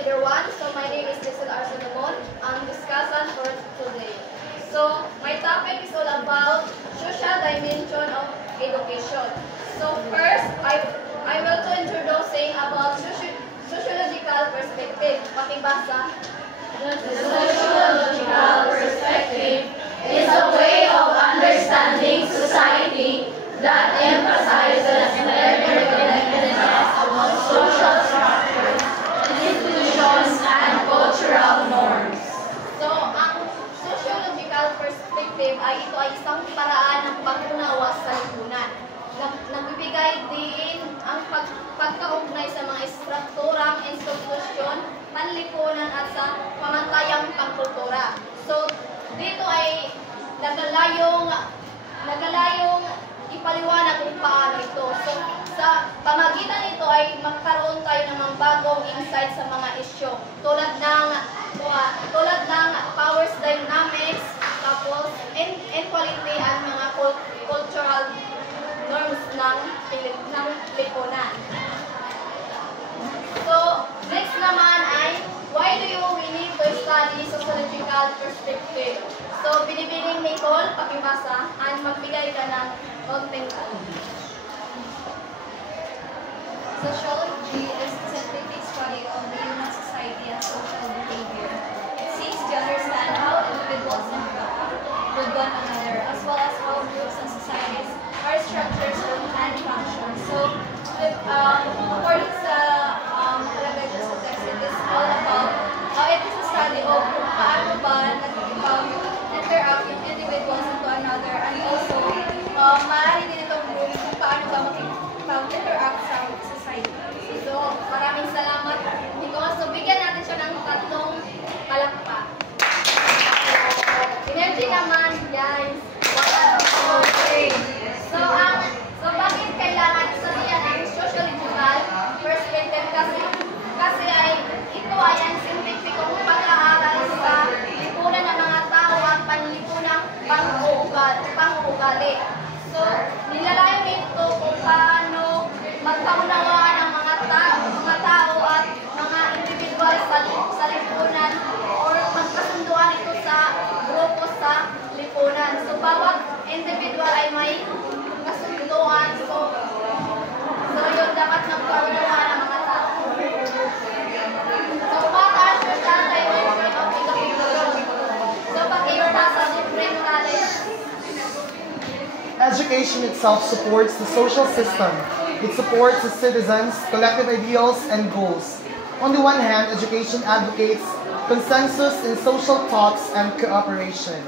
everyone. So my name is Jessel Arsonomon. I'm discussant for today. So my topic is all about social dimension of education. So first, I will to introducing about sociological perspective. Pakibasa. The sociological perspective is a way of understanding society that emphasizes the interconnectedness of social structures, institutions, and cultural norms. So, ang sociological perspective ay ito ay isang paraan ng pag-unawa sa lipunan. Nagbibigay din ang pagkaugnay sa mga strukturang institusyon, panlipunan at sa pamantayang pangkultura. So, dito ay nagalayong ipaliwanag kung paano ito. So, sa pamagitan nito ay magkaroon tayo ng mga bagong insight sa mga isyu tulad ng powers dynamics, tapos inequality at mga cultural norms ng lipunan. So, next naman ay why do we need to study sociological perspective? So, binibining Nicole, pakibasa, at magbigay ka ng konting Sociology is the scientific study of the human society and social behavior. It seeks to understand how individuals interact with one another, as well as how groups and societies are structured and function. So, according sa nakalagay sa text, it is all about, it is a study of kung paano ba interact yung individuals into another, and also, maaari din itong group kung paano ba interact sa society. So, maraming salamat. Nicole, so bigyan natin siya ng tatlong palakpak. Energy naman, guys. 1, 2, 3. So bakit kailangan studian ang sociological perspective? Kasi ito ay ang scientificong pag-aaral sa lipunan ng mga tao at panlipunang pang-uugali. So, nilalayo nito kung paano magkaunawaan ang mga tao at mga individual sa lipunan or magkasunduan ito sa grupo sa lipunan. So, bawat individual ay may kasunduan. So yun dapat magkaunawaan ang mga tao. So, what are social dimension of education? So, pakita sa supreme knowledge. Education itself supports the social system. It supports the citizens' collective ideals and goals. On the one hand, education advocates consensus in social talks and cooperation.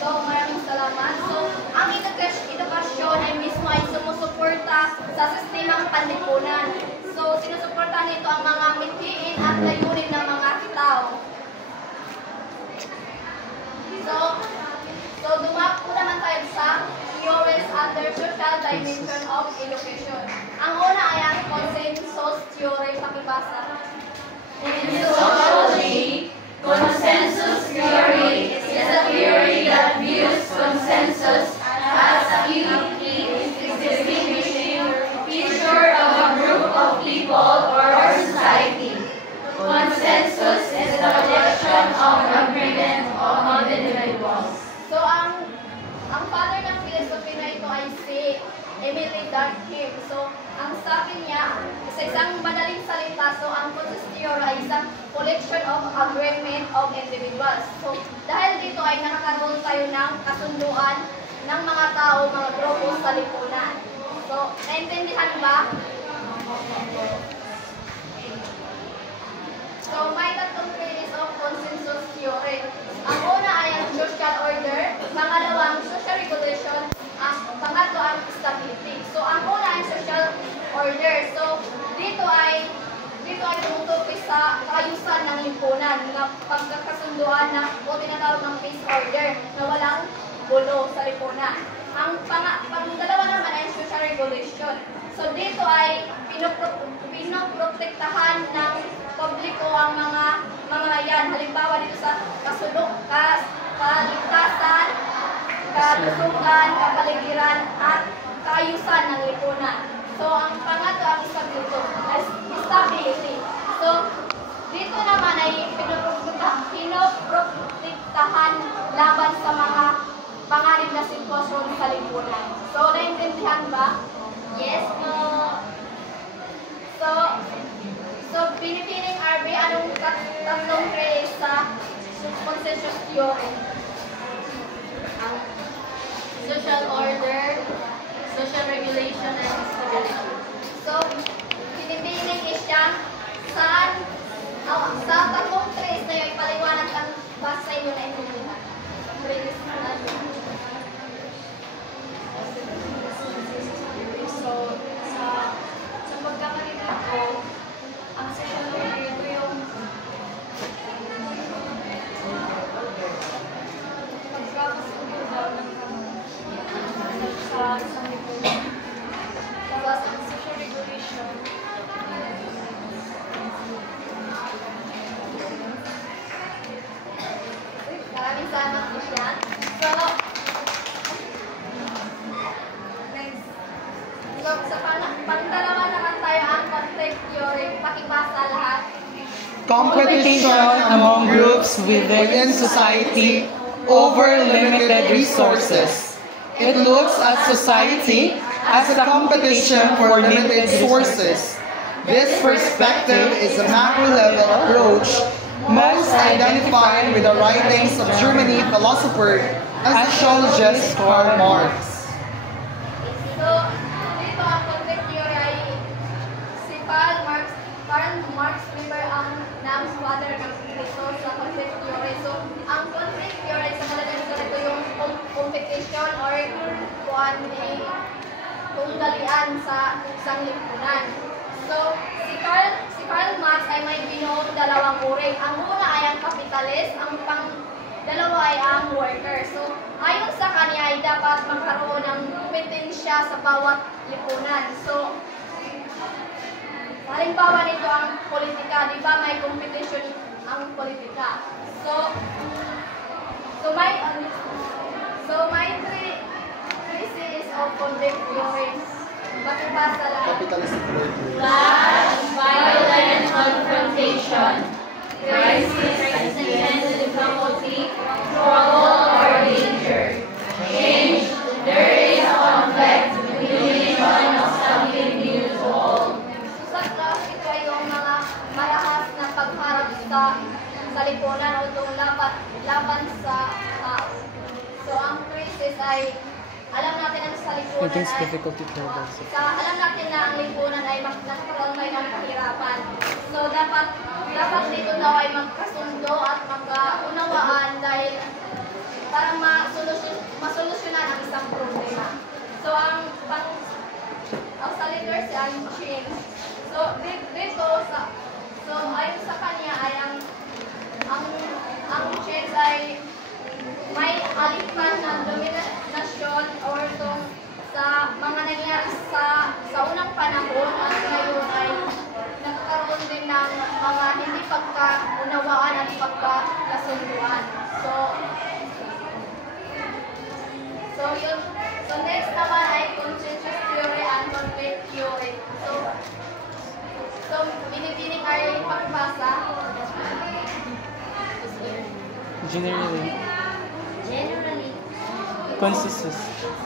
So, maraming salamat. So, ang edukasyon ay mismo ay sumusuporta sa sistemang panlipunan. So, sinusuporta nito ang mga mithiin at layunin ng mga tao. So dumako naman tayo sa theories under social dimension of education. Ang una ay ang consensus theory, pakibasa. In sociology, consensus theory is a theory that views consensus as a unique, distinguishing feature of a group of people or society. Consensus is the collection of agreement of individuals. So, ang father ng philosophy na ito ay si Emily Durkheim. So, ang sabi niya, sa isang madaling salita, so ang consensus theory ay isang collection of agreement of individuals. So, dahil dito ay nakakaroon tayo ng kasunduan ng mga tao, mga grupo sa lipunan. So, naintindihan ba? So, may tatlong premise of consensus theory. Ang una ay ang social order, pangalawang social regulation, ang pangatlo ang stability. So, ang una ay social order. So, dito ay tumutukoy sa kaayusan ng lipunan, ng pagkakasunduan na o tinatawag ng peace order na walang gulo sa lipunan. Ang pangdalawa naman ay social regulation. So, dito ay pinoprotektahan ng publiko ang mga yan. Halimbawa dito sa kaligtasan, kalusugan, kapaligiran, at kaayusan ng lipunan. So, ang pangatlo ang stability. So, dito na laban sa mga panganib na sitwasyon sa lipunan. So, naintindihan ba? Yes po. So pinipiling RB, anong tatlong traits sa consensus theory? Ang social order, social regulation, and stability. So, pinipiling is siya sa tatlong traits na yung ipaliwanag ang basa sa inyo na intindihan. Traits na yun. So, sa pagkakalitan ko, ang social order ito yung pagkakasundo daw ng sa isang lipunan. Tapos ang social regulation, Maraming salamat po siya. So, sa pangdalawa naman tayo ang conflict theory. Pakibasa lahat. Competition among groups within society over limited resources. It looks at society as a competition for limited sources. This perspective is a macro-level approach most identified with the writings of German philosopher and sociologist Karl Marx. So, dito ang conflict theory ay si Karl Marx Weber ang father ng dito sa conflict theory. So, ang conflict theory sa kalagang ito yung competition or kung dalian sa isang lipunan. So, si Karl Marx ay may binuong dalawang uri. Ang una ay ang capitalist, ang dalawa ay ang worker. So, ayon sa kanya ay dapat magkaroon ng kompetensya sa bawat lipunan. So, halimbawa nito ang politika, di ba may competition ang politika. So may three thesis of conflict theories. Pakibasa lang. Capitalist Clash, violent confrontation, crisis, and difficulty, trouble, or danger. Change, there is a conflict, division of something new to all. Sa class, ito ay yung mga malahas na pagharap sa lipunan o itong laban sa tao. So, ang crisis ay alam natin ang sa lipunan Against ay difficulty troubles. alam natin na ang lipunan ay nakakaroon tayo ng kahirapan. So, dapat dito daw ay magkasundo at magkaunawaan dahil para masolusyonan ang isang problema. So, ang sa leaders ay ang change. So, ayon sa kanya ay ang change ay may alipan ng dominasyon or itong sa mga nangyari sa unang panahon at ngayon ay nagkaroon din ng mga hindi pagkaunawaan at pagkakasunduan. So next naman ay consensus theory and conflict theory. So binibining ay pagbasa. Generally, consensus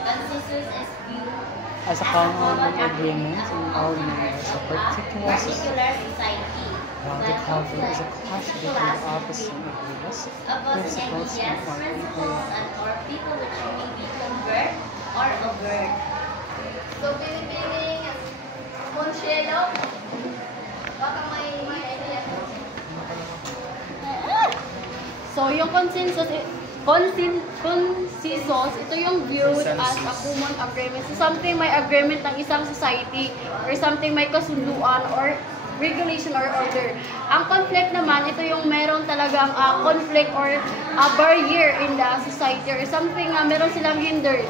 Consensus is viewed as a common agreement in all members of a particular society. particular society. While the cover is a clash between opposing ideas, principles, and Principles and or people which may be convert or avert. So binibining Montielo. Baka may idea. So, yung consensus, ito yung viewed as a common agreement. So, something may agreement ng isang society or something may kasunduan or regulation or order. Ang conflict naman, ito yung meron talagang conflict or barrier in the society or something meron silang hindrance.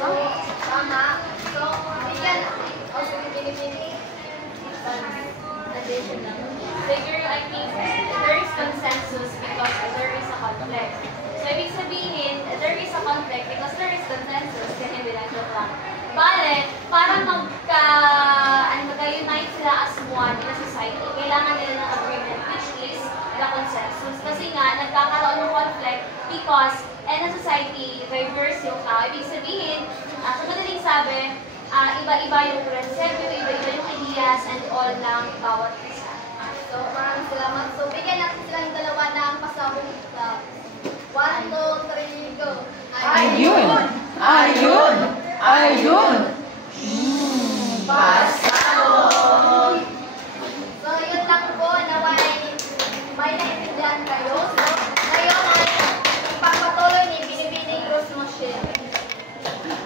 So, tama. So, bigyan. Also, binibining. Figure, I think there is consensus because there is a conflict. So, ibig sabihin, there is a conflict because there is consensus. Kasi hindi lang joke lang. Bale, para magka-unite sila as one in a society, kailangan nila ng agreement, which is the consensus. Kasi nga, nagkakaroon ng conflict because and ang society, diverse yung tao. Ibig sabihin, sa madaling sabi, iba-iba yung konsepto, iba-iba yung ideas and all ng bawat isa. So, maraming salamat. So, bigyan natin silang dalawa ng pasabong sa 1, 2, 3, go! Ayun! Ayun! Ayun! Pasabog!